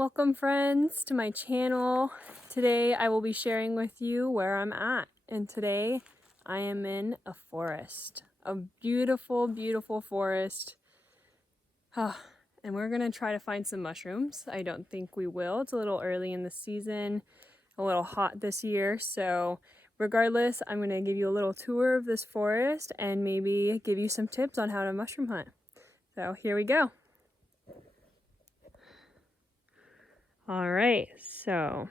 Welcome friends to my channel. Today I will be sharing with you where I'm at, and today I am in a forest. A beautiful, beautiful forest. And we're gonna try to find some mushrooms. I don't think we will. It's a little early in the season, a little hot this year, so regardless, I'm gonna give you a little tour of this forest and maybe give you some tips on how to mushroom hunt. So here we go. All right, so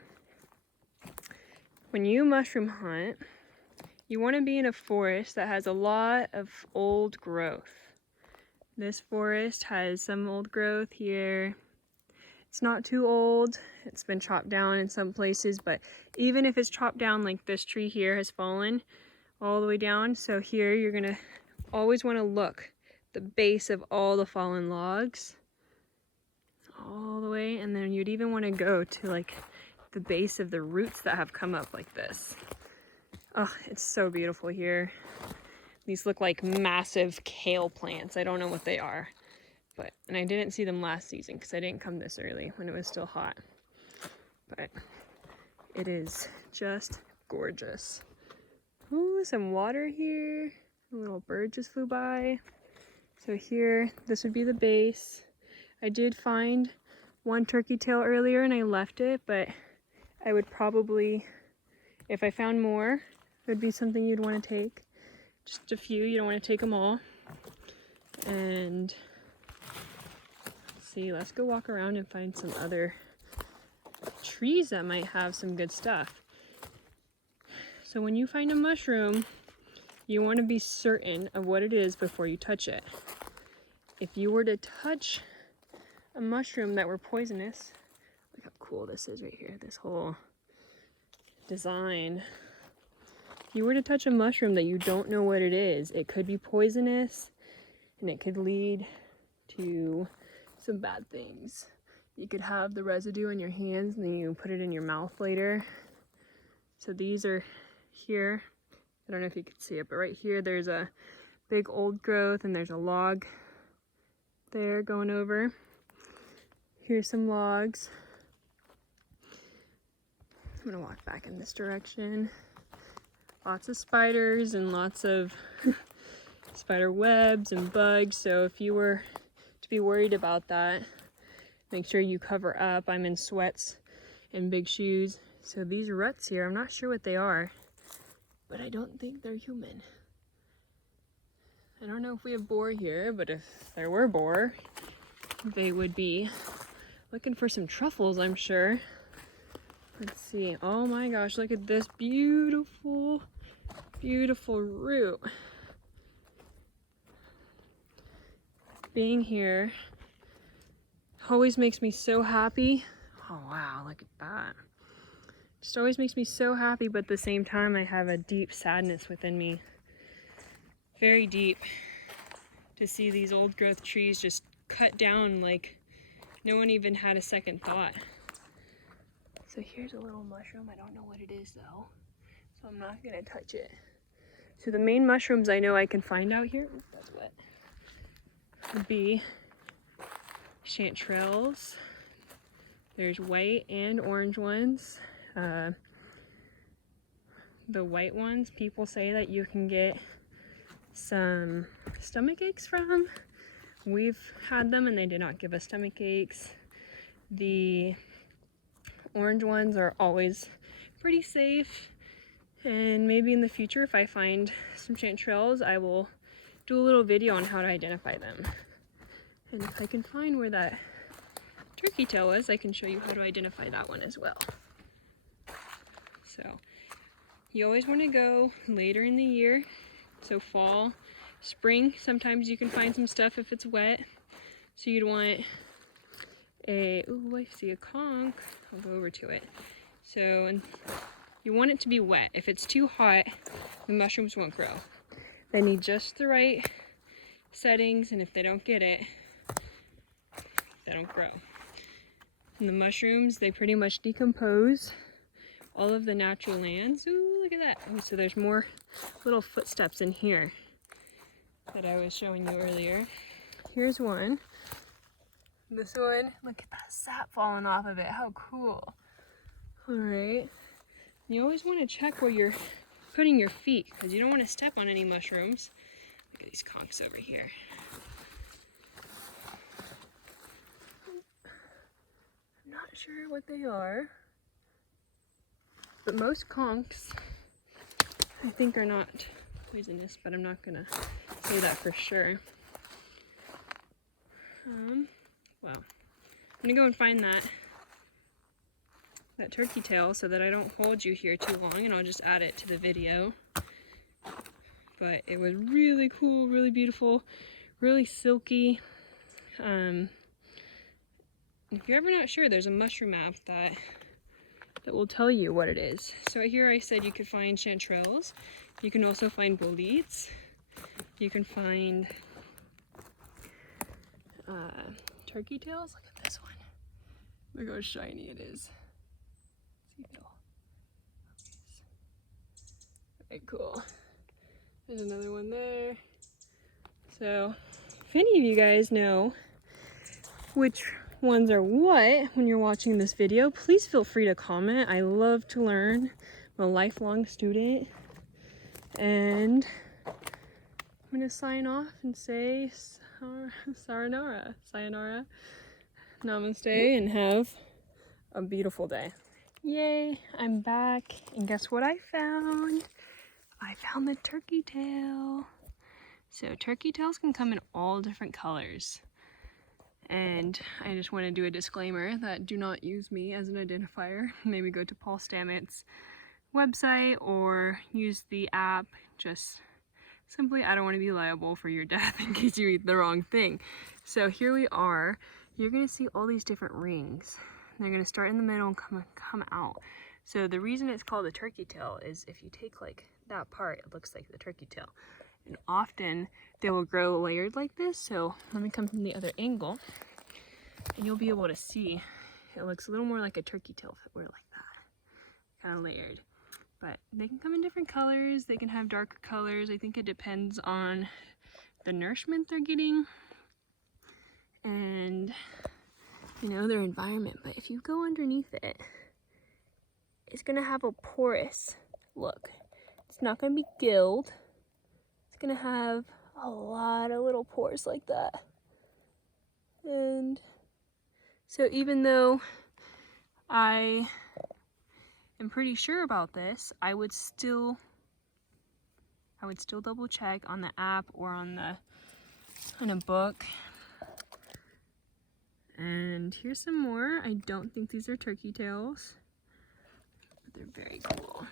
when you mushroom hunt, you want to be in a forest that has a lot of old growth. This forest has some old growth here. It's not too old. It's been chopped down in some places, but even if it's chopped down, like this tree here has fallen all the way down. So here you're gonna always want to look the base of all the fallen logs all the way, and then you'd even want to go to like the base of the roots that have come up like this. Oh, it's so beautiful here. These look like massive kale plants. I don't know what they are, and I didn't see them last season because I didn't come this early when it was still hot. But it is just gorgeous. Ooh, some water here. A little bird just flew by. So here, this would be the base. I did find one turkey tail earlier and I left it, but I would probably, if I found more, it would be something you'd want to take. Just a few, you don't want to take them all. And let's see, let's go walk around and find some other trees that might have some good stuff. So when you find a mushroom, you want to be certain of what it is before you touch it. If you were to touch a mushroom that were poisonous, look how cool this is right here, this whole design. If you were to touch a mushroom that you don't know what it is, it could be poisonous and it could lead to some bad things. You could have the residue in your hands and then you put it in your mouth later. So these are here. I don't know if you can see it, but right here there's a big old growth and there's a log there going over. Here's some logs. I'm gonna walk back in this direction. Lots of spiders and lots of spider webs and bugs. So if you were to be worried about that, make sure you cover up. I'm in sweats and big shoes. So these ruts here, I'm not sure what they are, but I don't think they're human. I don't know if we have boar here, but if there were boar, they would be looking for some truffles, I'm sure. Let's see. Oh my gosh, look at this beautiful, beautiful root. Being here always makes me so happy. Oh wow, look at that. Just always makes me so happy, but at the same time I have a deep sadness within me. Very deep, to see these old growth trees just cut down like no one even had a second thought. So here's a little mushroom. I don't know what it is though, so I'm not gonna touch it. So the main mushrooms I know I can find out here, that's wet, would be chanterelles. There's white and orange ones. The white ones, people say that you can get some stomach aches from. We've had them and they did not give us stomach aches. The orange ones are always pretty safe, and maybe in the future if I find some chanterelles, I will do a little video on how to identify them. And if I can find where that turkey tail was, I can show you how to identify that one as well. So you always want to go later in the year, so fall, spring. Sometimes you can find some stuff if it's wet, so you'd want a, ooh, I see a conch. I'll go over to it. So, and you want it to be wet. If it's too hot, the mushrooms won't grow. They need just the right settings, and if they don't get it, they don't grow. And the mushrooms, they pretty much decompose all of the natural lands. Ooh, look at that. Oh, so there's more little footsteps in here that I was showing you earlier. Here's one. This one, look at that sap falling off of it. How cool. All right. You always want to check where you're putting your feet because you don't want to step on any mushrooms. Look at these conchs over here. I'm not sure what they are, but most conchs I think are not poisonous, but I'm not gonna say that for sure. Well, I'm gonna go and find that turkey tail so that I don't hold you here too long, and I'll just add it to the video. But it was really cool, really beautiful, really silky. If you're ever not sure, there's a mushroom app that will tell you what it is. So here I said you could find chanterelles. You can also find boletes. You can find turkey tails. Look at this one. Look how shiny it is. See if it'll focus. Okay, cool. There's another one there. So if any of you guys know which ones are what when you're watching this video, please feel free to comment. I love to learn. I'm a lifelong student. And I'm gonna sign off and say sayonara, namaste, and have a beautiful day. Yay, I'm back, and guess what I found? I found the turkey tail. So turkey tails can come in all different colors. And I just want to do a disclaimer that do not use me as an identifier. Maybe go to Paul Stamets' website or use the app. Just simply, I don't want to be liable for your death in case you eat the wrong thing. So here we are. You're going to see all these different rings. They're going to start in the middle and come out. So the reason it's called a turkey tail is if you take like that part, it looks like the turkey tail. And often they will grow layered like this. So let me come from the other angle and you'll be able to see it looks a little more like a turkey tail if it were like that, kind of layered. But they can come in different colors. They can have darker colors. I think it depends on the nourishment they're getting and, you know, their environment. But if you go underneath it, it's gonna have a porous look. It's not gonna be gilled. It's gonna have a lot of little pores like that. And so even though I am pretty sure about this, I would still double check on the app or on a book. And here's some more. I don't think these are turkey tails, but they're very cool.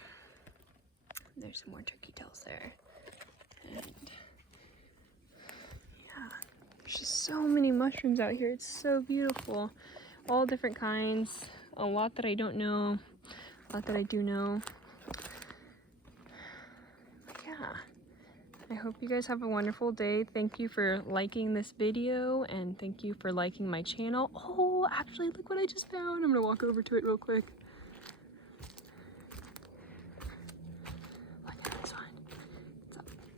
There's some more turkey tails there. And yeah, there's just so many mushrooms out here. It's so beautiful. All different kinds. A lot that I don't know, a lot that I do know. But yeah, I hope you guys have a wonderful day. Thank you for liking this video and thank you for liking my channel. Oh, actually, look what I just found. I'm gonna walk over to it real quick.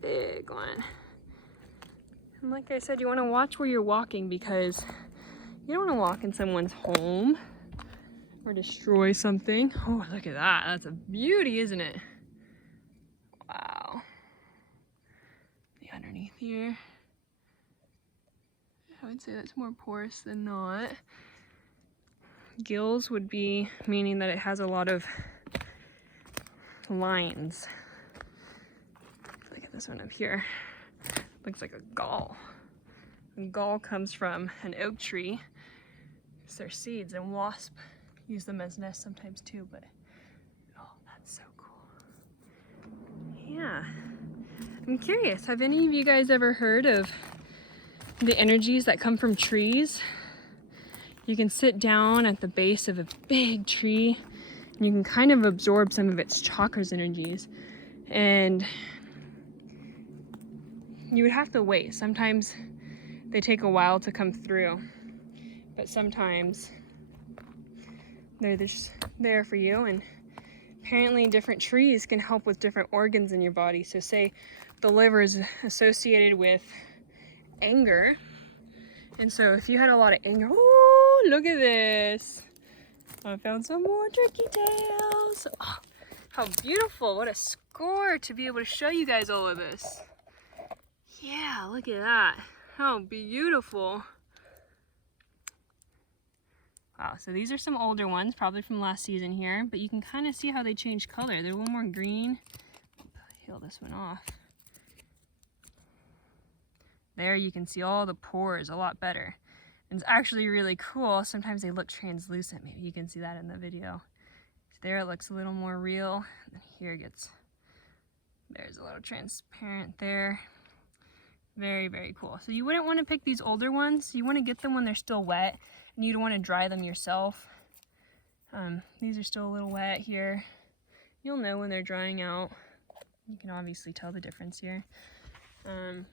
Big one. And like I said, you want to watch where you're walking because you don't want to walk in someone's home or destroy something. Oh, look at that. That's a beauty, isn't it? Wow. The underneath here. I would say that's more porous than not. Gills would be meaning that it has a lot of lines. This one up here looks like a gall. And gall comes from an oak tree. It's their seeds, and wasp use them as nests sometimes too, but oh, that's so cool. Yeah. I'm curious, have any of you guys ever heard of the energies that come from trees? You can sit down at the base of a big tree and you can kind of absorb some of its chakras energies. And you would have to wait. Sometimes they take a while to come through, but sometimes they're just there for you. And apparently different trees can help with different organs in your body. So say the liver is associated with anger. And so if you had a lot of anger, Oh, look at this. I found some more turkey tails. Oh, how beautiful. What a score to be able to show you guys all of this. Yeah, look at that. How beautiful. Wow, so these are some older ones, probably from last season here, but you can kind of see how they change color. They're a little more green. Peel this one off. There you can see all the pores a lot better. And it's actually really cool. Sometimes they look translucent. Maybe you can see that in the video. So there it looks a little more real. And here it gets, there's a little transparent there. Very, very cool. So you wouldn't want to pick these older ones. You want to get them when they're still wet, and you don't want to dry them yourself. These are still a little wet here. You'll know when they're drying out. You can obviously tell the difference here. And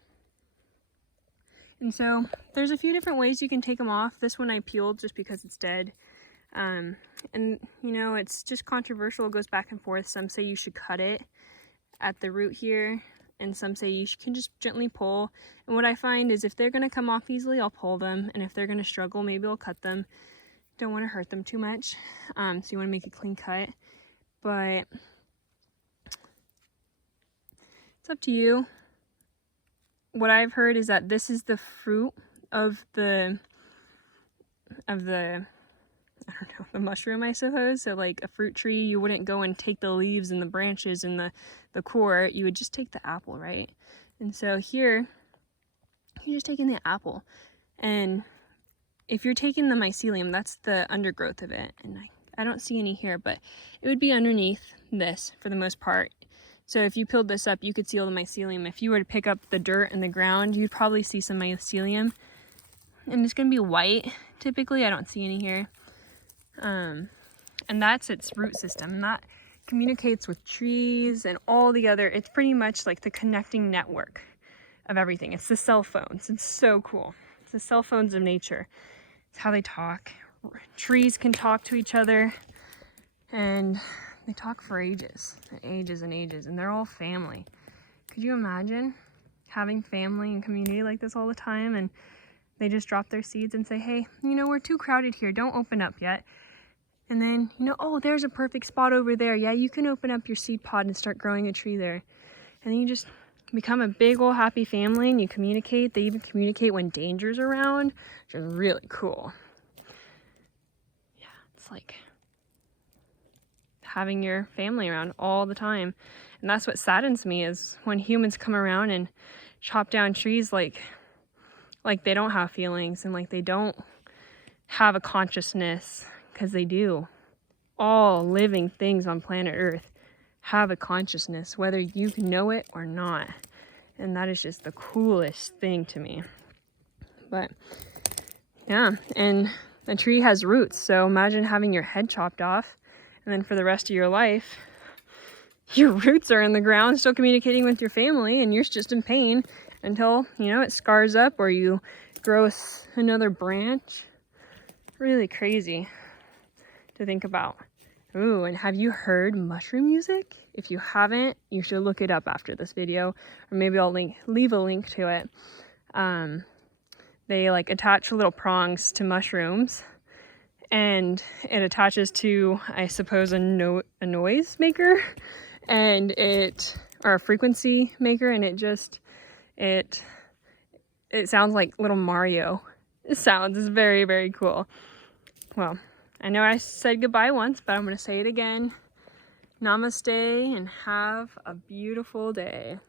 so there's a few different ways you can take them off. This one I peeled just because it's dead. And you know, it's just controversial. It goes back and forth. Some say you should cut it at the root here, and some say you can just gently pull. And what I find is if they're going to come off easily, I'll pull them, and if they're going to struggle, maybe I'll cut them. Don't want to hurt them too much, so you want to make a clean cut, but it's up to you. What I've heard is that this is the fruit of the I don't know, the mushroom, I suppose. So like a fruit tree, you wouldn't go and take the leaves and the branches and the core. You would just take the apple, right? And so here, you're just taking the apple. And if you're taking the mycelium, that's the undergrowth of it. And I don't see any here, but it would be underneath this for the most part. So if you peeled this up, you could see all the mycelium. If you were to pick up the dirt and the ground, you'd probably see some mycelium. And it's going to be white, typically. I don't see any here. And that's its root system. And that communicates with trees and all the other, it's pretty much like the connecting network of everything. It's the cell phones. It's so cool. It's the cell phones of nature. It's how they talk. Trees can talk to each other, and they talk for ages and ages and ages, and they're all family. Could you imagine having family and community like this all the time, and they just drop their seeds and say, hey, you know, we're too crowded here, don't open up yet. And then, you know, oh, there's a perfect spot over there. Yeah, you can open up your seed pod and start growing a tree there. And then you just become a big old happy family, and you communicate. They even communicate when danger's around, which is really cool. Yeah, it's like having your family around all the time. And that's what saddens me, is when humans come around and chop down trees like they don't have feelings, and like they don't have a consciousness, because they do. All living things on planet Earth have a consciousness, whether you know it or not. And that is just the coolest thing to me. But yeah, and a tree has roots. So imagine having your head chopped off, and then for the rest of your life, your roots are in the ground, still communicating with your family, and you're just in pain until, you know, it scars up or you grow another branch. Really crazy to think about. Ooh, and have you heard mushroom music? If you haven't, you should look it up after this video, or maybe I'll leave a link to it. They like attach little prongs to mushrooms, and it attaches to, I suppose, a noise maker, and or a frequency maker, and it sounds like little Mario. It sounds very, very cool. Well, I know I said goodbye once, but I'm going to say it again. Namaste, and have a beautiful day.